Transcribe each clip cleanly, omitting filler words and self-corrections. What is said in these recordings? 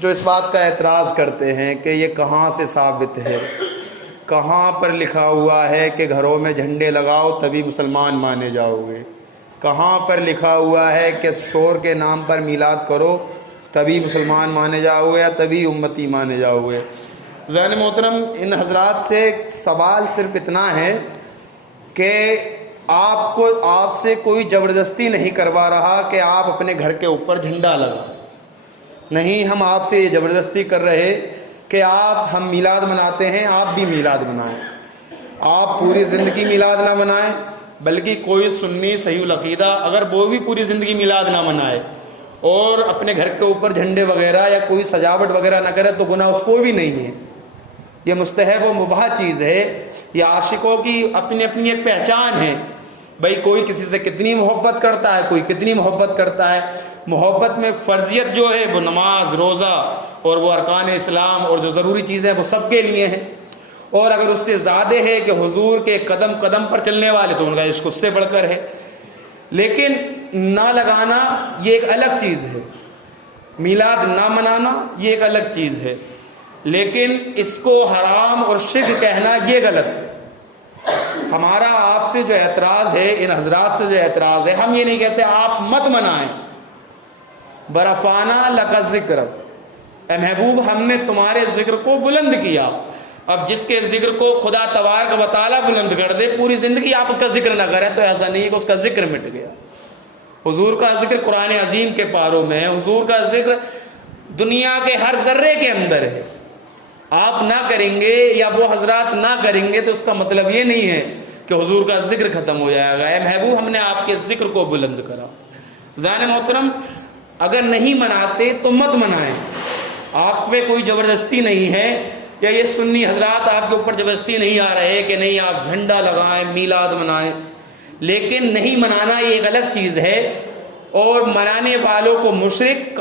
جو اس بات کا اعتراض کرتے ہیں کہ یہ کہاں سے ثابت ہے، کہاں پر لکھا ہوا ہے کہ گھروں میں جھنڈے لگاؤ تبھی مسلمان مانے جاؤ گے، کہاں پر لکھا ہوا ہے کہ شور کے نام پر میلاد کرو تبھی مسلمان مانے جاؤ گے یا تبھی امتی مانے جاؤ گے۔ ذہن محترم، ان حضرات سے سوال صرف اتنا ہے کہ آپ سے کوئی زبردستی نہیں کروا رہا کہ آپ اپنے گھر کے اوپر جھنڈا لگائیں، نہیں، ہم آپ سے یہ زبردستی کر رہے کہ ہم میلاد مناتے ہیں، آپ بھی میلاد منائیں۔ آپ پوری زندگی میلاد نہ منائیں، بلکہ کوئی سنی صحیح العقیدہ اگر وہ بھی پوری زندگی میلاد نہ منائے اور اپنے گھر کے اوپر جھنڈے وغیرہ یا کوئی سجاوٹ وغیرہ نہ کرے تو گناہ اس کو بھی نہیں ہے، یہ مستحب و مباح چیز ہے۔ یہ عاشقوں کی اپنی اپنی ایک پہچان ہے، بھائی کوئی کسی سے کتنی محبت کرتا ہے، کوئی کتنی محبت کرتا ہے۔ محبت میں فرضیت جو ہے وہ نماز، روزہ اور وہ ارکان اسلام اور جو ضروری چیزیں وہ سب کے لیے ہیں، اور اگر اس سے زیادہ ہے کہ حضور کے قدم قدم پر چلنے والے تو ان کا عشق اس سے بڑھ کر ہے۔ لیکن نہ لگانا یہ ایک الگ چیز ہے، میلاد نہ منانا یہ ایک الگ چیز ہے، لیکن اس کو حرام اور شرک کہنا یہ غلط ہے۔ ہمارا آپ سے جو اعتراض ہے، ان حضرات سے جو اعتراض ہے، ہم یہ نہیں کہتے آپ مت منائیں، برفانہ لک ذکر، اے محبوب ہم نے تمہارے ذکر کو بلند کیا۔ اب جس کے ذکر کو خدا تبارک و تعالیٰ بلند کر دے، پوری زندگی آپ اس کا ذکر نہ کریں تو ایسا نہیں کہ اس کا ذکر مٹ گیا۔ حضور کا ذکر قرآن عظیم کے پاروں میں ہے، حضور کا ذکر دنیا کے ہر ذرے کے اندر ہے۔ آپ نہ کریں گے یا وہ حضرات نہ کریں گے تو اس کا مطلب یہ نہیں ہے کہ حضور کا ذکر ختم ہو جائے گا۔ اے محبوب ہم نے آپ کے ذکر کو بلند کرا۔ ذہن محترم، اگر نہیں مناتے تو مت منائیں، آپ پہ کوئی زبردستی نہیں ہے، یا یہ سنی حضرات آپ کے اوپر زبردستی نہیں آ رہے کہ نہیں آپ جھنڈا لگائیں، میلاد منائیں، لیکن نہیں منانا یہ ایک الگ چیز ہے، اور منانے والوں کو مشرک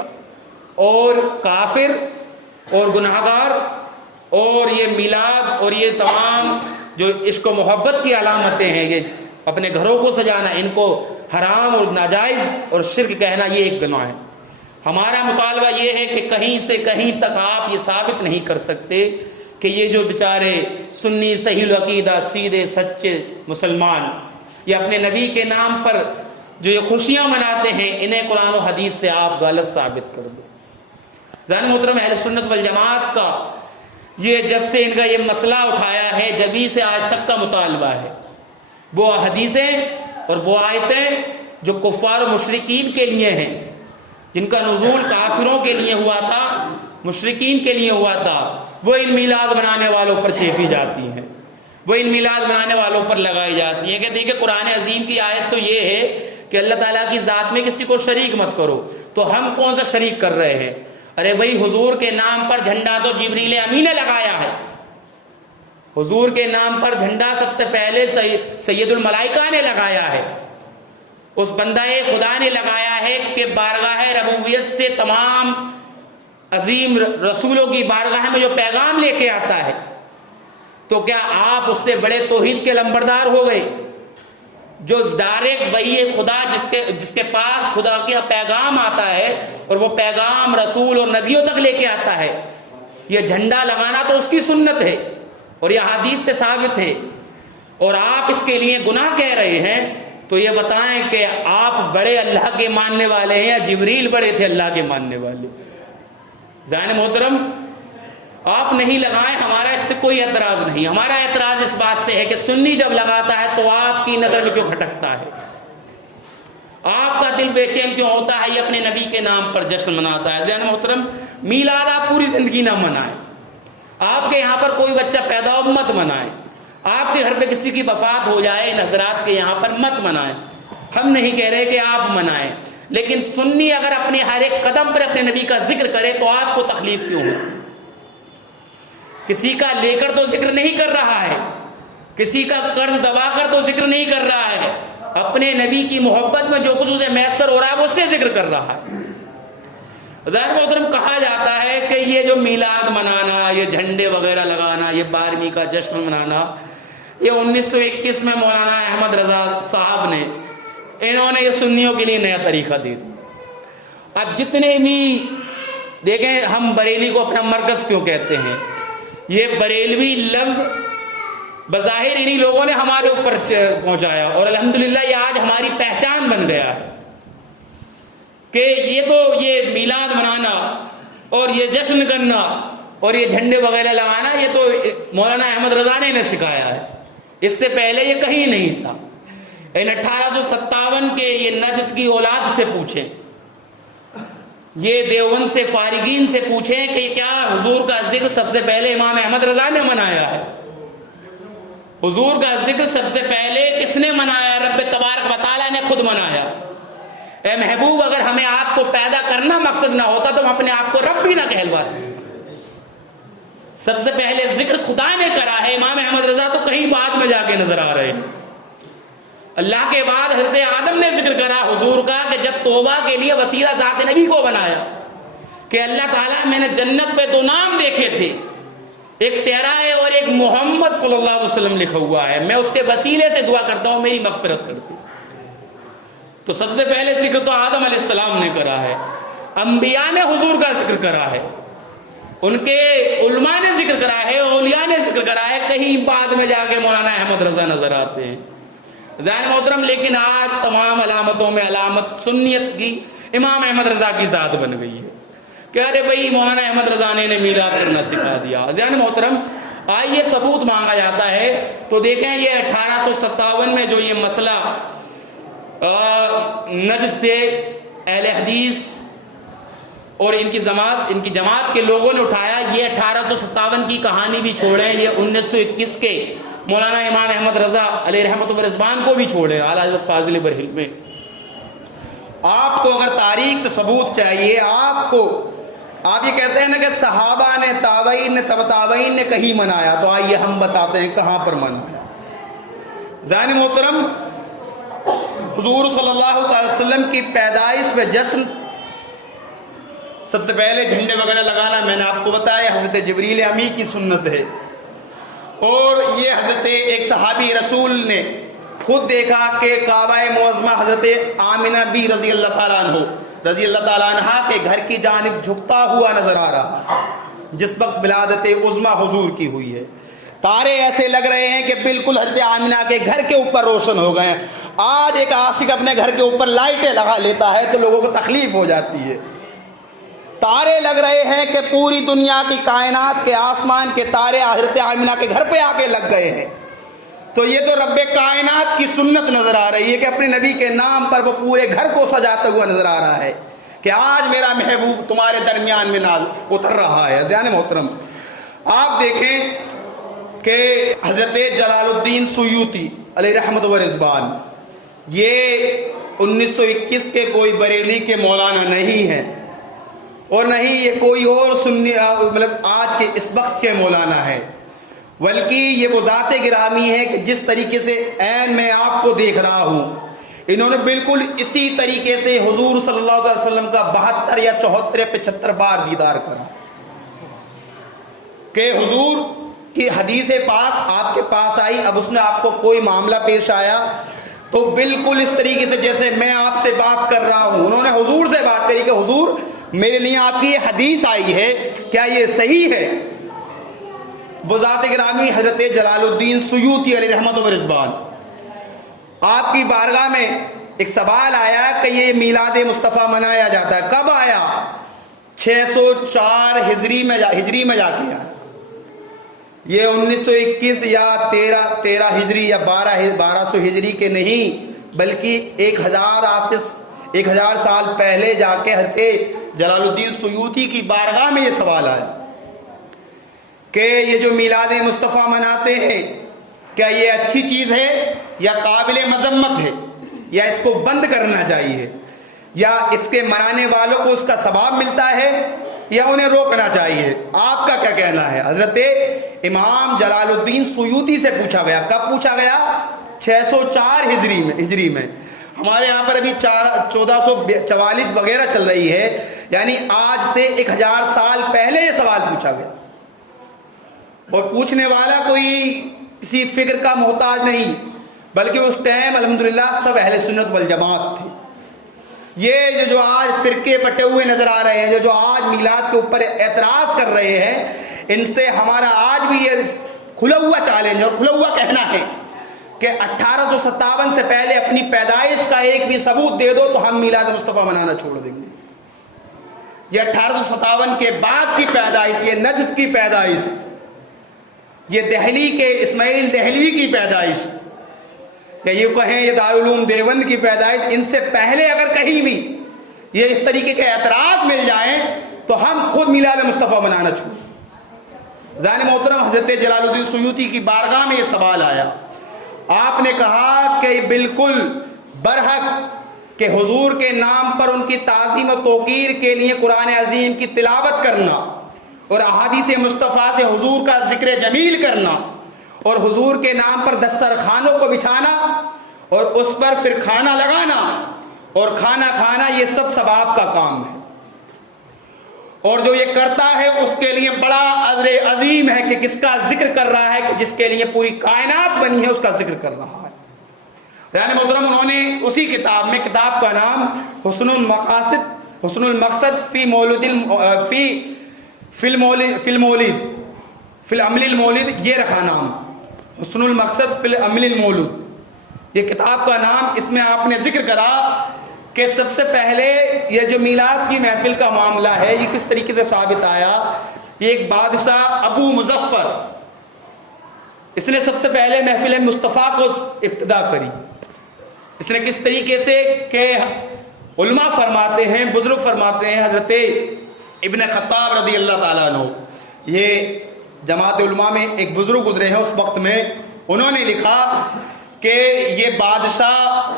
اور کافر اور گناہگار اور یہ میلاد اور یہ تمام جو عشق و محبت کی علامتیں ہیں، یہ اپنے گھروں کو سجانا، ان کو حرام اور ناجائز اور شرک کہنا یہ ایک گناہ ہے۔ ہمارا مطالبہ یہ ہے کہ کہیں سے کہیں تک آپ یہ ثابت نہیں کر سکتے کہ یہ جو بیچارے سنی صحیح العقیدہ سیدھے سچے مسلمان یہ اپنے نبی کے نام پر جو یہ خوشیاں مناتے ہیں، انہیں قرآن و حدیث سے آپ غلط ثابت کر دو۔ ذہن محترم، اہل سنت والجماعت کا یہ جب سے ان کا یہ مسئلہ اٹھایا ہے جبھی سے آج تک کا مطالبہ ہے، وہ حدیثیں اور وہ آیتیں جو کفار و مشرکین کے لیے ہیں، جن کا نزول کافروں کے لیے ہوا تھا، مشرکین کے لیے ہوا تھا، وہ ان میلاد بنانے والوں پر چیپی جاتی ہیں، وہ ان میلاد بنانے والوں پر لگائی جاتی ہیں۔ کہتے ہیں کہ قرآن عظیم کی آیت تو یہ ہے کہ اللہ تعالیٰ کی ذات میں کسی کو شریک مت کرو، تو ہم کون سا شریک کر رہے ہیں؟ ارے بھائی حضور کے نام پر جھنڈا تو جبریل امین نے لگایا ہے، حضور کے نام پر جھنڈا سب سے پہلے سید الملائکہ نے لگایا ہے، اس بندہ خدا نے لگایا ہے کہ بارگاہ ربوبیت سے تمام عظیم رسولوں کی بارگاہ میں جو پیغام لے کے آتا ہے، تو کیا آپ اس سے بڑے توحید کے لمبردار ہو گئے؟ جو ڈائریکٹ وہی خدا جس کے پاس خدا کا پیغام آتا ہے اور وہ پیغام رسول اور نبیوں تک لے کے آتا ہے، یہ جھنڈا لگانا تو اس کی سنت ہے اور یہ حدیث سے ثابت ہے، اور آپ اس کے لیے گناہ کہہ رہے ہیں، تو یہ بتائیں کہ آپ بڑے اللہ کے ماننے والے ہیں یا جبریل بڑے تھے اللہ کے ماننے والے؟ ذہن محترم، آپ نہیں لگائیں، ہمارا اس سے کوئی اعتراض نہیں۔ ہمارا اعتراض اس بات سے ہے کہ سنی جب لگاتا ہے تو آپ کی نظر میں کیوں کھٹکتا ہے، آپ کا دل بے چین کیوں ہوتا ہے؟ یہ اپنے نبی کے نام پر جشن مناتا ہے۔ ذہن محترم، میلاد آپ پوری زندگی نہ منائیں، آپ کے یہاں پر کوئی بچہ پیدا ہو مت منائیں، آپ کے گھر پہ کسی کی وفات ہو جائے ان حضرات کے یہاں پر مت منائیں۔ ہم نہیں کہہ رہے کہ آپ منائیں، لیکن سنی اگر اپنے ہر ایک قدم پر اپنے نبی کا ذکر کرے تو آپ کو تکلیف کیوں ہو؟ کسی کا لے کر تو ذکر نہیں کر رہا ہے، کسی کا قرض دبا کر تو ذکر نہیں کر رہا ہے، اپنے نبی کی محبت میں جو کچھ اسے میسر ہو رہا ہے وہ اس سے ذکر کر رہا ہے۔ ظاہر محترم، کہا جاتا ہے کہ یہ جو میلاد منانا، یہ جھنڈے وغیرہ لگانا، یہ 12ویں کا جشن منانا، یہ 1921 میں مولانا احمد رضا صاحب نے انہوں نے یہ سنیوں کے لیے نیا طریقہ دے دیا۔ اب جتنے بھی دیکھیں ہم بریلی کو اپنا مرکز کیوں کہتے ہیں؟ یہ بریلوی لفظ بظاہر انہی لوگوں نے ہمارے اوپر پہنچایا، اور الحمدللہ یہ آج ہماری پہچان بن گیا ہے کہ یہ میلاد منانا اور یہ جشن کرنا اور یہ جھنڈے وغیرہ لگانا یہ تو مولانا احمد رضا نے سکھایا ہے، اس سے پہلے یہ کہیں نہیں تھا۔ ان 1857 کے یہ نجد کی اولاد سے پوچھیں، یہ دیوبند سے فارغین سے پوچھیں کہ کیا حضور کا ذکر سب سے پہلے امام احمد رضا نے منایا ہے؟ حضور کا ذکر سب سے پہلے کس نے منایا؟ رب تبارک و تعالیٰ نے خود منایا۔ اے محبوب، اگر ہمیں آپ کو پیدا کرنا مقصد نہ ہوتا تو ہم اپنے آپ کو رب بھی نہ کہلواتے۔ سب سے پہلے ذکر خدا نے کرا ہے، امام احمد رضا تو کہیں بعد میں جا کے نظر آ رہے ہیں۔ اللہ کے بعد حضرت آدم نے ذکر کرا حضور کا کہ جب توبہ کے لیے وسیلہ ذات نبی کو بنایا کہ اللہ تعالیٰ میں نے جنت پہ 2 نام دیکھے تھے، ایک تیرا ہے اور ایک محمد صلی اللہ علیہ وسلم لکھا ہوا ہے، میں اس کے وسیلے سے دعا کرتا ہوں میری مغفرت کر دے۔ تو سب سے پہلے ذکر تو آدم علیہ السلام نے کرا ہے، انبیاء نے حضور کا ذکر کرا ہے، ان کے علماء نے ذکر کرا ہے، اولیاء نے ذکر کرا ہے، کہیں بعد میں جا کے مولانا احمد رضا نظر آتے ہیں۔ ذہن محترم، لیکن آج تمام علامتوں میں علامت سنیت کی امام احمد رضا کی ذات بن گئی ہے کہ ارے بھائی مولانا احمد رضا نے میلاد کرنا سکھا دیا۔ ذہن محترم، آئیے ثبوت مانگا جاتا ہے تو دیکھیں یہ 1857 میں جو یہ مسئلہ نجد سے اہل حدیث اور ان کی جماعت کے لوگوں نے اٹھایا، یہ 1857 کی کہانی بھی چھوڑیں، یہ 1921 کے مولانا امام احمد رضا علیہ رحمت و رضوان کو بھی چھوڑیں، اعلیٰ حضرت فاضل برہل میں۔ آپ کو اگر تاریخ سے ثبوت چاہیے، آپ یہ کہتے ہیں نا کہ صحابہ نے، تابعین نے، تبع تابعین نے کہیں منایا، تو آئیے ہم بتاتے ہیں کہاں پر منایا۔ ذہن محترم، حضور صلی اللہ علیہ وسلم کی پیدائش میں جشن، سب سے پہلے جھنڈے وغیرہ لگانا میں نے آپ کو بتایا حضرت جبریل امی کی سنت ہے، اور یہ حضرت ایک صحابی رسول نے خود دیکھا کہ کعبہ معظمہ حضرت آمنہ بی رضی اللہ تعالیٰ عنہ کے گھر کی جانب جھکتا ہوا نظر آ رہا جس وقت ولادت عظمیٰ حضور کی ہوئی ہے۔ تارے ایسے لگ رہے ہیں کہ بالکل حضرت آمنہ کے گھر کے اوپر روشن ہو گئے ہیں۔ آج ایک عاشق اپنے گھر کے اوپر لائٹیں لگا لیتا ہے تو لوگوں کو تکلیف ہو جاتی ہے۔ تارے لگ رہے ہیں کہ پوری دنیا کی کائنات کے آسمان کے تارے حضرت آمنہ کے گھر پہ آ کے لگ گئے ہیں، تو یہ تو رب کائنات کی سنت نظر آ رہی ہے کہ اپنے نبی کے نام پر وہ پورے گھر کو سجاتا ہوا نظر آ رہا ہے کہ آج میرا محبوب تمہارے درمیان میں نازل اتر رہا ہے۔ ذہن محترم، آپ دیکھیں کہ حضرت جلال الدین سیوطی علیہ رحمت و رضوان یہ 1921 کے کوئی بریلی کے مولانا نہیں ہیں، اور نہیں یہ کوئی اور سنی آج کے اس وقت کے مولانا ہے، بلکہ یہ وہ ذات گرامی ہے کہ جس طریقے سے عین میں آپ کو دیکھ رہا ہوں، انہوں نے بالکل اسی طریقے سے حضور صلی اللہ علیہ وسلم کا 72 یا 74 یا 75 بار دیدار کرا کہ حضور کی حدیث پاک آپ کے پاس آئی، اب اس میں آپ کو کوئی معاملہ پیش آیا تو بالکل اس طریقے سے جیسے میں آپ سے بات کر رہا ہوں، انہوں نے حضور سے بات کری کہ حضور میرے لیے آپ کی یہ حدیث آئی ہے، کیا یہ صحیح ہے؟ وہ ذات گرامی حضرت جلال الدین سیوطی علیہ رحمت و رضوان، آپ کی بارگاہ میں ایک سوال آیا کہ یہ میلاد مصطفیٰ منایا جاتا ہے، کب آیا؟ 604 ہجری میں جا کے آیا، یہ 1921 یا 13 ہجری یا 1200 ہجری کے نہیں، بلکہ 1000 سال پہلے جا کے حضرت جلال الدین سیوطی کی بارگاہ میں یہ سوال آیا کہ یہ جو میلاد مصطفیٰ مناتے ہیں کیا یہ اچھی چیز ہے یا قابل مذمت ہے، یا اس کو بند کرنا چاہیے، یا اس کے منانے والوں کو اس کا ثواب ملتا ہے یا انہیں روکنا چاہیے؟ آپ کا کیا کہنا ہے؟ حضرت امام جلال الدین سیوطی سے پوچھا گیا۔ کب پوچھا گیا؟ 604 ہجری میں۔ ہمارے یہاں پر ابھی 1444 وغیرہ چل رہی ہے، یعنی آج سے 1000 سال پہلے یہ سوال پوچھا گیا، اور پوچھنے والا کوئی کسی فکر کا محتاج نہیں، بلکہ اس ٹائم الحمدللہ سب اہل سنت والجماعت تھے۔ یہ جو آج فرقے بٹے ہوئے نظر آ رہے ہیں، جو آج میلاد کے اوپر اعتراض کر رہے ہیں، ان سے ہمارا آج بھی یہ کھلا ہوا چیلنج اور کھلا ہوا کہنا ہے کہ 1857 سے پہلے اپنی پیدائش کا ایک بھی ثبوت دے دو تو ہم میلاد مصطفیٰ منانا چھوڑ دیں گے۔ یہ 1857 کے بعد کی پیدائش، یہ نجد کی پیدائش، یہ دہلی کے اسماعیل دہلوی کی پیدائش، یا یہ کہیں یہ دارالعلوم دیوبند کی پیدائش، ان سے پہلے اگر کہیں بھی یہ اس طریقے کے اعتراض مل جائیں تو ہم خود میلاد مصطفیٰ منانا چھوڑیں۔ ذہن محترم، حضرت جلال الدین سیوطی کی بارگاہ میں یہ سوال آیا، آپ نے کہا کہ بالکل برحق کہ حضور کے نام پر ان کی تعظیم و توقیر کے لیے قرآن عظیم کی تلاوت کرنا اور احادیث مصطفیٰ سے حضور کا ذکر جمیل کرنا اور حضور کے نام پر دسترخوانوں کو بچھانا اور اس پر پھر کھانا لگانا اور کھانا کھانا، یہ سب ثواب کا کام ہے، اور جو یہ کرتا ہے اس کے لیے بڑا اجر عظیم ہے کہ کس کا ذکر کر رہا ہے، کہ جس کے لیے پوری کائنات بنی ہے اس کا ذکر کر رہا ہے۔ یعنی محترم، انہوں نے اسی کتاب میں، کتاب کا نام حسن المقصد فی العمل المولد، یہ رکھا نام، حسن المقصد فی العمل المولد، یہ کتاب کا نام۔ اس میں آپ نے ذکر کرا کہ سب سے پہلے یہ جو میلاد کی محفل کا معاملہ ہے یہ کس طریقے سے ثابت آیا۔ یہ ایک بادشاہ ابو مظفر، اس نے سب سے پہلے محفل مصطفیٰ کو ابتدا کری۔ اس نے کس طریقے سے کہ علماء فرماتے ہیں، بزرگ فرماتے ہیں، حضرت ابن خطاب رضی اللہ تعالیٰ عنہ، یہ جماعت علماء میں ایک بزرگ گزرے ہیں اس وقت میں، انہوں نے لکھا کہ یہ بادشاہ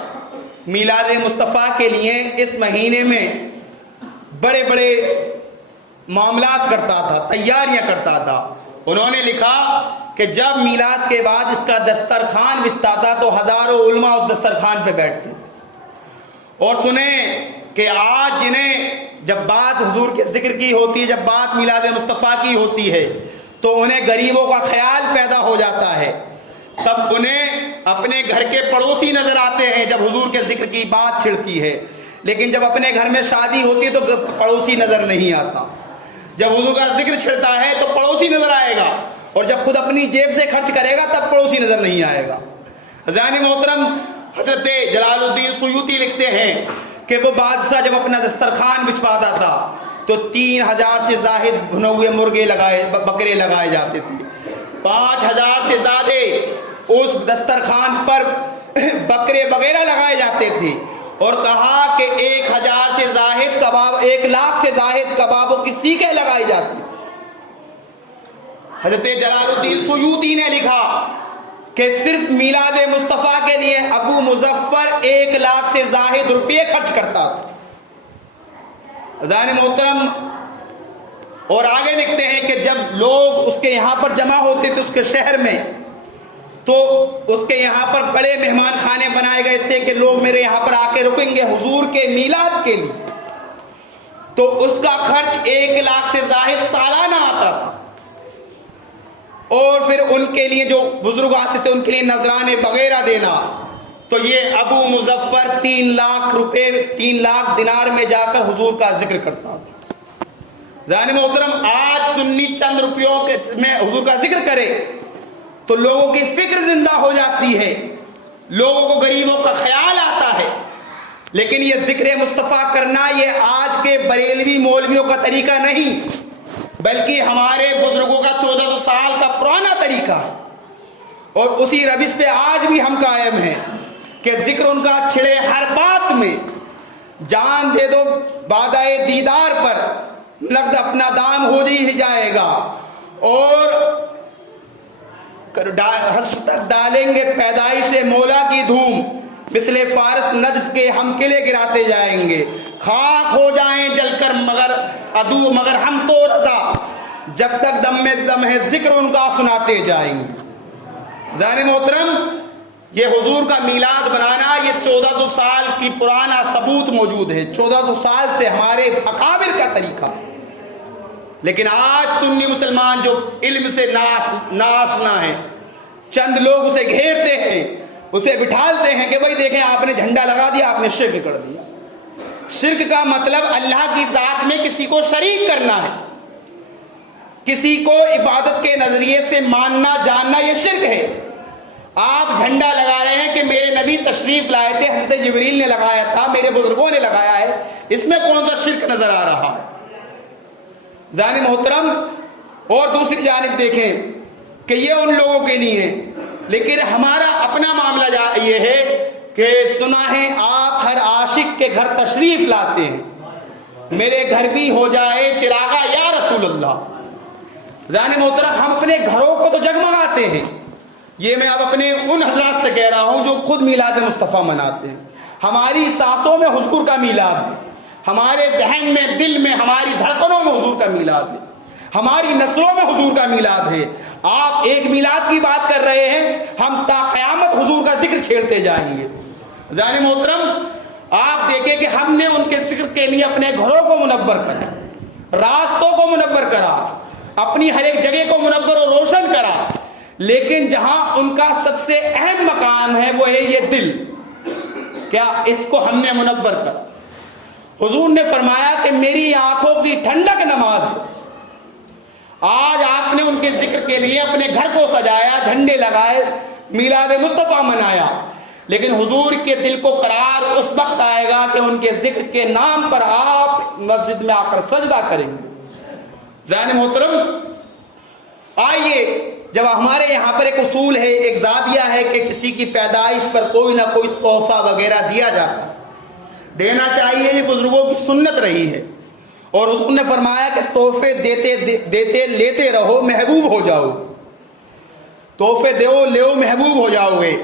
میلاد مصطفیٰ کے لیے اس مہینے میں بڑے بڑے معاملات کرتا تھا، تیاریاں کرتا تھا۔ انہوں نے لکھا کہ جب میلاد کے بعد اس کا دسترخوان بچھتا تھا تو ہزاروں علماء اس دسترخوان پہ بیٹھتے تھے، اور سنیں کہ آج جنہیں جب بات حضور کے ذکر کی ہوتی ہے، جب بات میلاد مصطفیٰ کی ہوتی ہے تو انہیں غریبوں کا خیال پیدا ہو جاتا ہے، تب انہیں اپنے گھر کے پڑوسی نظر آتے ہیں جب حضور کے ذکر کی بات چھڑتی ہے، لیکن جب اپنے گھر میں شادی ہوتی ہے تو پڑوسی نظر نہیں آتا، جب حضور کا ذکر چھڑتا ہے تو پڑوسی نظر آئے گا، اور جب خود اپنی جیب سے خرچ کرے گا تب پڑوسی نظر نہیں آئے گا۔ عزیزان محترم، حضرت جلال الدین سیوطی لکھتے ہیں کہ وہ بادشاہ جب اپنا دسترخوان بچھواتا تھا تو 3000 سے زائد بھنے ہوئے بکرے لگائے جاتے تھے، 5000 سے زیادہ اس دسترخوان پر بکرے وغیرہ لگائے جاتے تھے، اور کہا کہ 1000 سے زائد کباب، 1 لاکھ سے زائد کبابوں کی سیخیں لگائی جاتی۔ حضرت جلال الدین سیوطی نے لکھا کہ صرف میلاد مصطفیٰ کے لیے ابو مظفر 1 لاکھ سے زائد روپے خرچ کرتا تھا۔ عزیزان محترم، اور آگے لکھتے ہیں کہ جب لوگ اس کے یہاں پر جمع ہوتے تھے اس کے شہر میں، تو اس کے یہاں پر بڑے مہمان خانے بنائے گئے تھے کہ لوگ میرے یہاں پر آ کے رکیں گے حضور کے میلاد کے لیے، تو اس کا خرچ 1 لاکھ سے زائد سالانہ آتا تھا، اور پھر ان کے لیے جو بزرگ آتے تھے ان کے لیے نذرانے وغیرہ دینا، تو یہ ابو مظفر 3 لاکھ روپے، 3 لاکھ دینار میں جا کر حضور کا ذکر کرتا تھا۔ ذہن محترم، آج سنی چند روپیوں میں حضور کا ذکر کرے تو لوگوں کی فکر زندہ ہو جاتی ہے، لوگوں کو غریبوں کا خیال آتا ہے، لیکن یہ ذکر مصطفیٰ کرنا یہ آج کے بریلوی مولویوں کا طریقہ نہیں، بلکہ ہمارے بزرگوں کا 1400 سال کا پرانا طریقہ ہے، اور اسی روش پہ آج بھی ہم قائم ہیں کہ ذکر ان کا چھڑے ہر بات میں، جان دے دو بادائے دیدار پر، لقد اپنا دام ہو ہی جائے گا، اور حشر تک ڈالیں گے پیدائش مولا کی دھوم، مثل فارس نجد کے ہم قلعے گراتے جائیں گے، خاک ہو جائیں جل کر مگر ہم تو رضا، جب تک دم میں دم ہے ذکر ان کا سناتے جائیں گے۔ ذہن محترم، یہ حضور کا میلاد بنانا یہ 1400 سال کی پرانا ثبوت موجود ہے، 1400 سال سے ہمارے اکابر کا طریقہ ہے، لیکن آج سنی مسلمان جو علم سے ناآشنا ہیں، چند لوگ اسے گھیرتے ہیں، اسے بٹھالتے ہیں کہ بھائی دیکھیں آپ نے جھنڈا لگا دیا، آپ نے شرک کر دیا۔ شرک کا مطلب اللہ کی ذات میں کسی کو شریک کرنا ہے، کسی کو عبادت کے نظریے سے ماننا جاننا، یہ شرک ہے۔ آپ جھنڈا لگا رہے ہیں کہ میرے نبی تشریف لائے تھے، حضرت جبریل نے لگایا تھا، میرے بزرگوں نے لگایا ہے، اس میں کون سا شرک نظر آ رہا ہے؟ ذہن محترم، اور دوسری جانب دیکھیں کہ یہ ان لوگوں کے لیے ہے، لیکن ہمارا اپنا معاملہ یہ ہے کہ سنا ہے آپ ہر عاشق کے گھر تشریف لاتے ہیں، میرے گھر بھی ہو جائے چراغا یا رسول اللہ۔ ذہن محترم، ہم اپنے گھروں کو تو جگمگاتے ہیں، یہ میں اب اپنے ان حضرات سے کہہ رہا ہوں جو خود میلاد مصطفیٰ مناتے ہیں، ہماری سانسوں میں حضور کا میلاد ہے، ہمارے ذہن میں، دل میں، ہماری دھڑکنوں میں حضور کا میلاد ہے، ہماری نسلوں میں حضور کا میلاد ہے۔ آپ ایک میلاد کی بات کر رہے ہیں، ہم تا قیامت حضور کا ذکر چھیڑتے جائیں گے۔ ذہن محترم، آپ دیکھیں کہ ہم نے ان کے ذکر کے لیے اپنے گھروں کو منور کرا، راستوں کو منور کرا، اپنی ہر ایک جگہ کو منور اور روشن کرا، لیکن جہاں ان کا سب سے اہم مقام ہے وہ ہے یہ دل، کیا اس کو ہم نے منور کرا؟ حضور نے فرمایا کہ میری آنکھوں کی ٹھنڈک نماز ہے۔ آج آپ نے ان کے ذکر کے لیے اپنے گھر کو سجایا، جھنڈے لگائے، میلاد مصطفیٰ منایا، لیکن حضور کے دل کو قرار اس وقت آئے گا کہ ان کے ذکر کے نام پر آپ مسجد میں آ کر سجدہ کریں گے۔ ذہن محترم، آئیے، جب ہمارے یہاں پر ایک اصول ہے، ایک زاویہ ہے کہ کسی کی پیدائش پر کوئی نہ کوئی تحفہ وغیرہ دیا جاتا، دینا چاہیے، یہ بزرگوں کی سنت رہی ہے، اور حضور نے فرمایا کہ تحفے دیتے لیتے رہو، محبوب ہو جاؤ، تحفے دو لیو، محبوب ہو جاؤ گے۔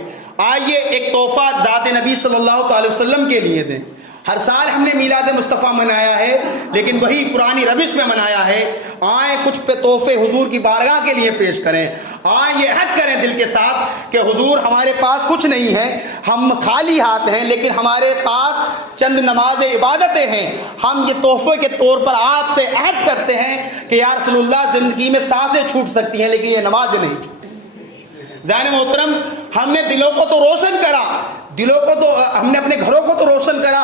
آئیے ایک تحفہ ذات نبی صلی اللہ علیہ وسلم کے لیے دیں۔ ہر سال ہم نے میلاد مصطفیٰ منایا ہے، لیکن وہی پرانی روش میں منایا ہے۔ آئیں کچھ پہ تحفے حضور کی بارگاہ کے لیے پیش کریں، آئیں یہ عہد کریں دل کے ساتھ کہ حضور ہمارے پاس کچھ نہیں ہے، ہم خالی ہاتھ ہیں، لیکن ہمارے پاس چند نماز عبادتیں ہیں، ہم یہ تحفے کے طور پر آپ سے عہد کرتے ہیں کہ یا رسول اللہ زندگی میں سانسیں چھوٹ سکتی ہیں لیکن یہ نماز نہیں چھوٹتی۔ ذہن محترم، ہم نے دلوں کو تو روشن کرا، دلوں کو تو ہم نے اپنے گھروں کو تو روشن کرا،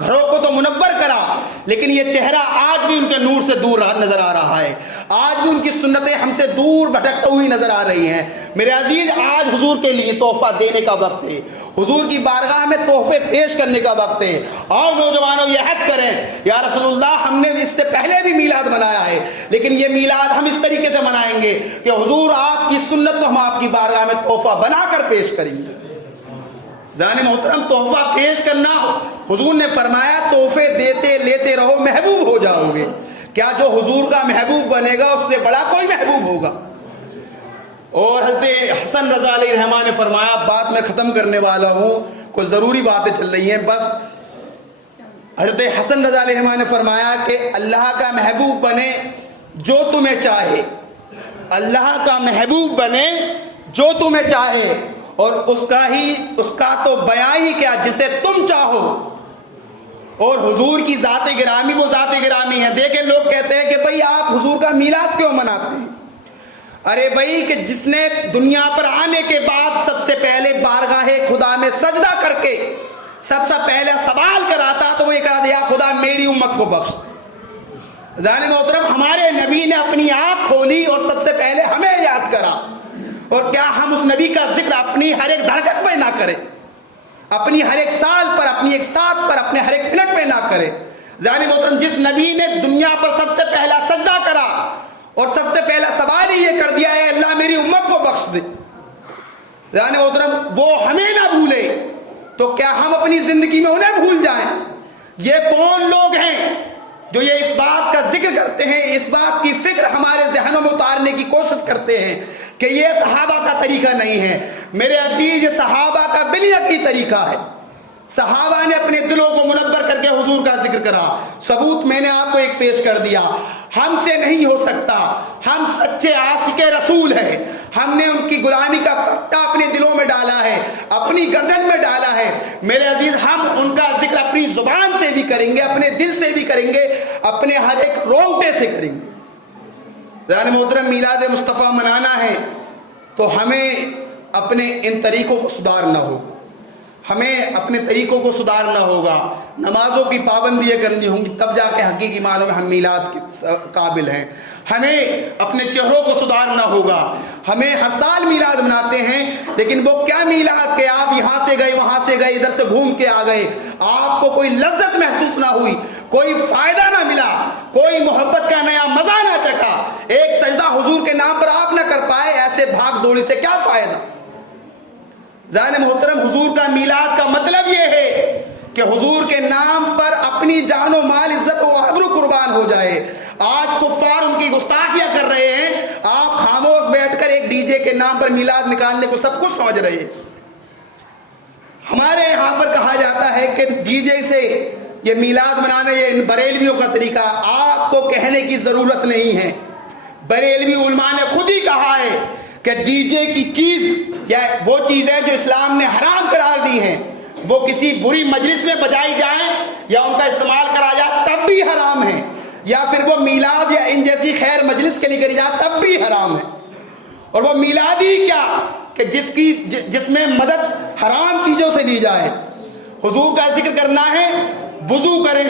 گھروں کو تو منور کرا، لیکن یہ چہرہ آج بھی ان کے نور سے دور نظر آ رہا ہے، آج بھی ان کی سنتیں ہم سے دور بھٹکتے ہوئی نظر آ رہی ہیں۔ میرے عزیز، آج حضور کے لیے تحفہ دینے کا وقت ہے، حضور کی بارگاہ میں تحفے پیش کرنے کا وقت ہے۔ آؤ نوجوانوں، یہ عہد کریں یا رسول اللہ ہم نے اس سے پہلے بھی میلاد منایا ہے، لیکن یہ میلاد ہم اس طریقے سے منائیں گے کہ حضور آپ کی سنت کو ہم آپ کی بارگاہ میں تحفہ بنا کر پیش کریں گے۔ ذہن محترم، تحفہ پیش کرنا، حضور نے فرمایا تحفے دیتے لیتے رہو، محبوب ہو جاؤ گے۔ کیا جو حضور کا محبوب بنے گا اس سے بڑا کوئی محبوب ہوگا؟ اور حضرت حسن رضا علیہ رحمہ نے فرمایا، بات میں ختم کرنے والا ہوں، کوئی ضروری باتیں چل رہی ہیں بس۔ حضرت حسن رضا علیہ رحمہ نے فرمایا کہ اللہ کا محبوب بنے جو تمہیں چاہے، اللہ کا محبوب بنے جو تمہیں چاہے، اور اس کا تو بیان ہی کیا، جسے تم چاہو۔ اور حضور کی ذات گرامی وہ ذات گرامی ہے۔ دیکھیں لوگ کہتے ہیں کہ بھئی آپ حضور کا میلاد کیوں مناتے ہیں؟ ارے بھئی کہ جس نے دنیا پر آنے کے بعد سب سے پہلے بارگاہ خدا میں سجدہ کر کے سب سے پہلے سوال کرا تھا تو وہ یہ کہا دیا، خدا میری امت کو بخش دے۔ ذہن محترم، ہمارے نبی نے اپنی آنکھ کھولی اور سب سے پہلے ہمیں یاد کرا، اور کیا ہم اس نبی کا ذکر اپنی ہر ایک دھڑکن پہ نہ کریں، اپنی ہر ایک سال پر، اپنی ایک ساتھ پر، اپنے ہر ایک منٹ پہ نہ کریں؟ ذہن محترم، جس نبی نے دنیا پر سب سے پہلا سجدہ کرا اور سب سے پہلا سوال ہی یہ کر دیا ہے اللہ میری امت کو بخش دے، ذہن محترم وہ ہمیں نہ بھولے تو کیا ہم اپنی زندگی میں انہیں بھول جائیں؟ یہ کون لوگ ہیں جو یہ اس بات کا ذکر کرتے ہیں، اس بات کی فکر ہمارے ذہنوں میں اتارنے کی کوشش کرتے ہیں کہ یہ صحابہ کا طریقہ نہیں ہے؟ میرے عزیز، یہ صحابہ کا بنیادی طریقہ ہے۔ صحابہ نے اپنے دلوں کو منور کر کے حضور کا ذکر کرا۔ ثبوت میں نے آپ کو ایک پیش کر دیا، ہم سے نہیں ہو سکتا، ہم سچے عاشق رسول ہیں، ہم نے ان کی غلامی کا پٹا اپنے دلوں میں ڈالا ہے، اپنی گردن میں ڈالا ہے۔ میرے عزیز، ہم ان کا ذکر اپنی زبان سے بھی کریں گے، اپنے دل سے بھی کریں گے، اپنے ہر ایک رونگٹے سے کریں گے۔ ذہن محترم، میلاد مصطفیٰ منانا ہے تو ہمیں اپنے ان طریقوں کو سدھارنا ہوگا، ہمیں اپنے طریقوں کو سدھارنا ہوگا, نمازوں کی پابندیاں کرنی ہوں گی, تب جا کے حقیقی معنوں میں ہم میلاد کے قابل ہیں. ہمیں اپنے چہروں کو سدھارنا ہوگا. ہمیں ہر سال میلاد مناتے ہیں, لیکن وہ کیا میلاد کہ آپ یہاں سے گئے, وہاں سے گئے, ادھر سے گھوم کے آ گئے, آپ کو کوئی لذت محسوس نہ ہوئی, کوئی فائدہ نہ ملا, کوئی محبت کا نیا مزہ نہ چکھا, ایک سجدہ حضور کے نام پر آپ نہ کر پائے, ایسے بھاگ دوڑی سے کیا فائدہ. ذہن محترم, حضور کا میلاد کا مطلب یہ ہے کہ حضور کے نام پر اپنی جان و مال, عزت و آبرو قربان ہو جائے. آج کفار ان کی گستاخیاں کر رہے ہیں, آپ خاموش بیٹھ کر ایک ڈی جے کے نام پر میلاد نکالنے کو سب کچھ سمجھ رہے ہیں. ہمارے یہاں پر کہا جاتا ہے کہ ڈی جے سے یہ میلاد منانے, یہ بریلویوں کا طریقہ, آپ کو کہنے کی ضرورت نہیں ہے. بریلوی علماء نے خود ہی کہا ہے کہ ڈی جے کی چیز یا وہ چیزیں جو اسلام نے حرام قرار دی ہیں, وہ کسی بری مجلس میں بجائی جائیں یا ان کا استعمال کرا جائے تب بھی حرام ہے, یا پھر وہ میلاد یا ان جیسی خیر مجلس کے لیے کری جائے تب بھی حرام ہے. اور وہ میلاد ہی کیا کہ جس میں مدد حرام چیزوں سے لی جائے. حضور کا ذکر کرنا ہے, وضو کریں,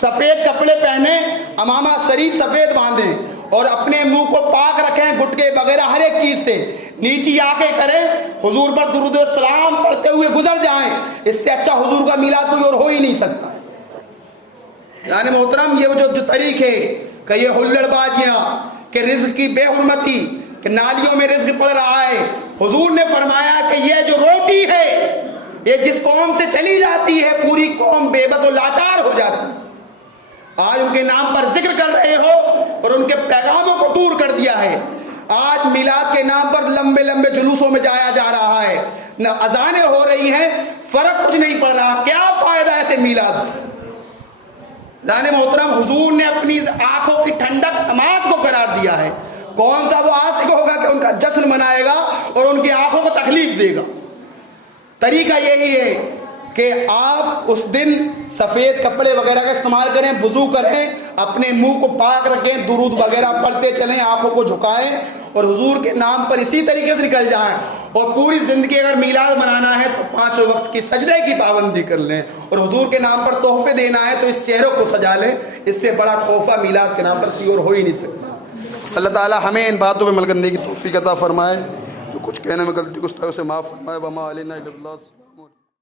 سفید کپڑے پہنیں, امامہ شریف سفید باندھیں, اور اپنے منہ کو پاک رکھیں گٹکے وغیرہ ہر ایک چیز سے, نیچی آنکھیں کریں, حضور پر درود و سلام پڑھتے ہوئے گزر جائیں. اس سے اچھا حضور کا میلاد کوئی اور ہو ہی نہیں سکتا. یعنی محترم, یہ جو طریقے کہ یہ ہلڑ بازیاں, کہ رزق کی بے حرمتی, کہ نالیوں میں رزق پڑ رہا ہے, حضور نے فرمایا کہ یہ جو روٹی ہے یہ جس قوم سے چلی جاتی ہے پوری قوم بے بس و لاچار ہو جاتی ہے. آج ان کے نام پر ذکر کر رہے ہو اور ان کے پیغاموں کو دور کر دیا ہے. آج میلاد کے نام پر لمبے لمبے جلوسوں میں جایا جا رہا ہے, نہ اذانیں ہو رہی ہیں, فرق کچھ نہیں پڑ رہا. کیا فائدہ ایسے میلاد سے؟ جانے محترم, حضور نے اپنی آنکھوں کی ٹھنڈک نماز کو قرار دیا ہے. کون سا وہ عاشق ہوگا کہ ان کا جشن منائے گا اور ان کی آنکھوں کو تکلیف دے گا. طریقہ یہی ہے کہ آپ اس دن سفید کپڑے وغیرہ کا استعمال کریں, وضو کریں, اپنے منہ کو پاک رکھیں, درود وغیرہ پڑھتے چلیں, آنکھوں کو جھکائیں اور حضور کے نام پر اسی طریقے سے نکل جائیں. اور پوری زندگی اگر میلاد منانا ہے تو 5 وقت کی سجدے کی پابندی کر لیں, اور حضور کے نام پر تحفے دینا ہے تو اس چہروں کو سجا لیں. اس سے بڑا تحفہ میلاد کے نام پر کوئی اور ہو ہی نہیں سکتا. اللہ تعالی ہمیں ان باتوں پہ عمل کرنے کی توفیق عطا فرمائے. جو کچھ کہنے میں غلطی گستاخی سے معاف فرمائے. وما علینا الا البلاغ.